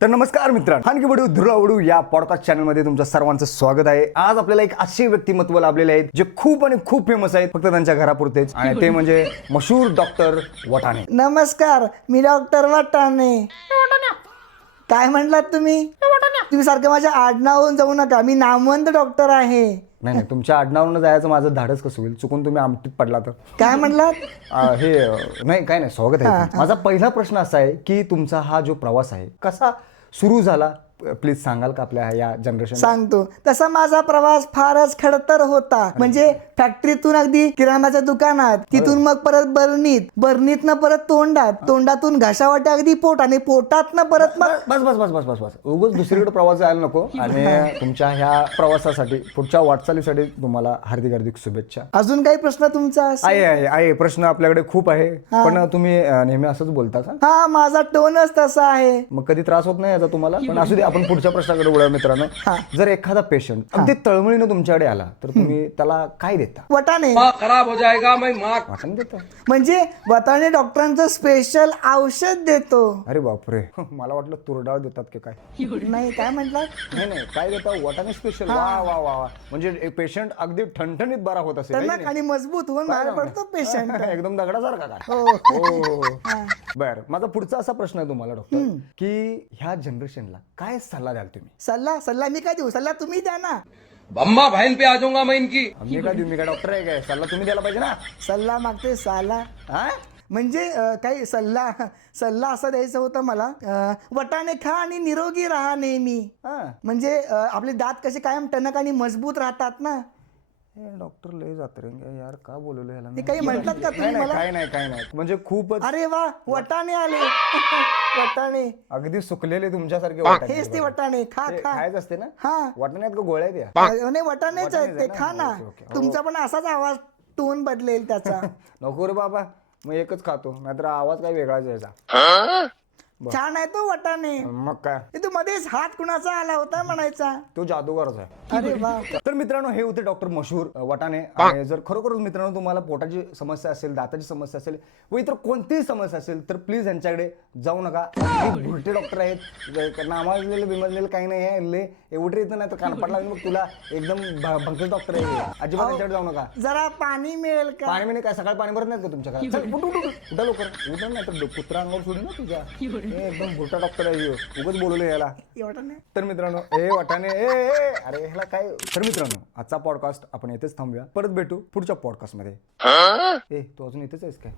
तर नमस्कार मित्रांनो, खानकीवडू धुरावडू या पॉडकास्ट चॅनलमध्ये तुमचं सर्वांचं स्वागत आहे. आज आपल्याला एक असे व्यक्तिमत्व लाभलेले आहेत जे खूप आणि खूप फेमस आहेत, फक्त त्यांच्या घरापुरतेच, आणि ते म्हणजे मशहूर डॉक्टर वटाणे. नमस्कार, मी डॉक्टर वटाणे. काय म्हणलात तुम्ही? तुम्ही सारखं माझ्या आडनावून जाऊ नका, मी नामवंत डॉक्टर आहे. नाही नाही, तुमच्या आडनावरून जायचं माझं धाडस कसं होईल? चुकून तुम्ही आमटीत पडला तर काय म्हणलात? नाही काय नाही, स्वागत आहे. माझा पहिला प्रश्न असा आहे की तुमचा हा जो प्रवास आहे कसा सुरू झाला, प्लीज सांगाल का आपल्या या जनरेशन? सांगतो. तसा माझा प्रवास फारच खडतर होता. म्हणजे फॅक्टरीतून अगदी किराणाच्या दुकानात, तिथून मग परत बरणीतनं परत तोंडातून घाशावाट्या अगदी पोट, आणि पोटातनं परत मग बस बस बस बस बस बस उगाच दुसरीकडे प्रवास जायला नको. आणि तुमच्या ह्या प्रवासासाठी, पुढच्या वाटचालीसाठी तुम्हाला हार्दिक हार्दिक शुभेच्छा. अजून काही प्रश्न तुमचा असेल? आहे प्रश्न आपल्याकडे खूप आहे, पण तुम्ही नेहमी असंच बोलता का? हा, माझा टोनच तसा आहे. मग कधी त्रास होत नाही याचा तुम्हाला? पण असू दे, आपण पुढच्या प्रश्नाकडे वळूया. मित्रांनो, जर एखादा पेशंट अगदी तळमळीनं तुमच्याकडे आला तर तुम्ही त्याला काय देता? वटाणे. खराब हो जाएगा मैं वाटण देता? म्हणजे वटाणे डॉक्टरांचं स्पेशल औषध देतो. अरे बापरे, मला वाटलं तुरडाळ देतात की काय. नाही, काय म्हटलं? नाही नाही, काय देता? वाटाणे स्पेशल. वा वा वा वा. म्हणजे पेशंट अगदी ठणठणीत बरा होत असेल, है की नाही? आणि मजबूत होऊन बाहेर पडतो पेशंट. एकदम दगडासारखा काय? हो. बर, माझा पुढचा असा प्रश्न आहे तुम्हाला डॉक्टर, की ह्या जनरेशनला काय सल्ला द्याल तुम्ही? सल्ला मी काय देऊ? सल्ला तुम्ही द्या ना. बम्मा बहन पे आ जाऊंगा मैं इनकी. मी काय देऊ? मी काय डॉक्टर आहे काय? सल्ला तुम्ही द्यायला पाहिजे ना. सल्ला मागते साला. हा? म्हणजे काही सल्ला असा द्यायचा होता मला. वटाणे खा आणि निरोगी राहा नेहमी. हा. म्हणजे आपले दात कसे कायम टणक आणि मजबूत राहतात ना. डॉक्टर लय जात रे यार, का बोलवलं याला? ते काही म्हणतात का तुम्ही मला? काय नाही, म्हणजे खूपच अरे वा, वटाणे आले. वटाणे अगदी सुकलेले तुमच्यासारखे वाटाणे. हेच ते वटाणे. खा खा. खायच असते ना? हा. वाटण्यात का गोळ्या द्या? नाही, वटाणेच आहेत ते. खा ना. ओके. तुमचा पण असाच आवाज, टोन बदलेल त्याचा. नको रे बाबा, मग एकच खातो, नाहीतर आवाज काय वेगळाच यायचा. छान आहे तो वटाणे. मग काय, हे तू मध्येच हात कुणाचा आला होता म्हणायचा. तो जादूगारच आहे. अरे वा. तर मित्रांनो, हे होते डॉक्टर मशहूर वटाणे. आणि जर खरोखरच मित्रांनो तुम्हाला पोटाची समस्या असेल, दाताची समस्या असेल, व इतर कोणतीही समस्या असेल तर प्लीज यांच्याकडे जाऊ नका. हे भुलटे डॉक्टर आहेत, नामाजलेले बिमाजलेले काही नाही आहे. एवढे येतं नाही तर कानपाट लागेल मग तुला. एकदम भंकस डॉक्टर आहे, अजिबात यांच्याकडे जाऊ नका. जरा पाणी मिळेल का? पाणी मिळेल काय? सकाळी पाणी भरत नाहीत का तुमच्याकडे? चल उठा लवकर, उठा नाही तर कुत्रा अंगावर सोडून ना तुझ्या. एकदम भुलटा डॉक्टर आहे, उगाच बोलवलं याला. वटाणे. तर मित्रांनो, वाटाणे अरे ह्याला काय. तर मित्रांनो, आजचा पॉडकास्ट आपण येथेच थांबूया. परत भेटू पुढच्या पॉडकास्ट मध्ये. तू अजून इथेच आहेस काय?